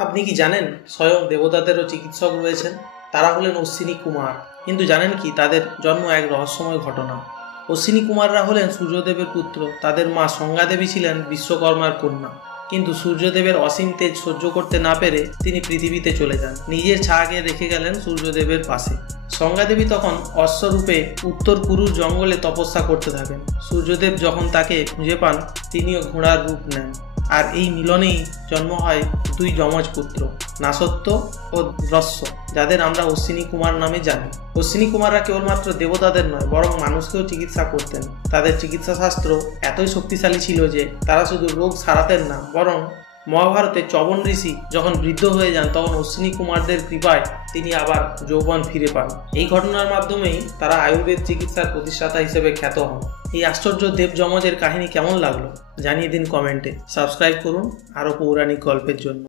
আপনি কি জানেন স্বয়ং দেবতাদেরও চিকিৎসক রয়েছেন? তারা হলেন অশ্বিনী কুমার। কিন্তু জানেন কি, তাদের জন্ম এক রহস্যময় ঘটনা। অশ্বিনী কুমাররা হলেন সূর্যদেবের পুত্র। তাদের মা সংজ্ঞা দেবী ছিলেন বিশ্বকর্মার কন্যা। কিন্তু সূর্যদেবের অসীম তেজ সহ্য করতে না পেরে তিনি পৃথিবীতে চলে যান। নিজের ছায়াকে রেখে গেলেন সূর্যদেবের পাশে। সংজ্ঞা দেবী তখন অশ্বরূপে উত্তর কুরুর জঙ্গলে তপস্যা করতে থাকেন। সূর্যদেব যখন তাকে খুঁজে পান, তিনিও ঘোড়ার রূপ নেন। আর এই মিলনেই জন্ম হয় দুই যমজ পুত্র, নাসত্য ও দ্রস্য, যাদের আমরা অশ্বিনী কুমার নামে জানি। অশ্বিনী কুমাররা কেবলমাত্র দেবতাদের নয়, বরং মানুষকেও চিকিৎসা করতেন। তাদের চিকিৎসা শাস্ত্র এতই শক্তিশালী ছিল যে তারা শুধু রোগ সারাতেন না, বরং মহাভারতে চবন ঋষি যখন বৃদ্ধ হয়ে যান, তখন অশ্বিনী কুমারদের কৃপায় তিনি আবার যৌবন ফিরে পান। এই ঘটনার মাধ্যমেই তারা আয়ুর্বেদ চিকিৎসার প্রতিষ্ঠাতা হিসেবে খ্যাত হন। এই আশ্চর্য দেব যমজের কাহিনী কেমন লাগলো জানিয়ে দিন কমেন্টে। সাবস্ক্রাইব করুন আরও পৌরাণিক গল্পের জন্য।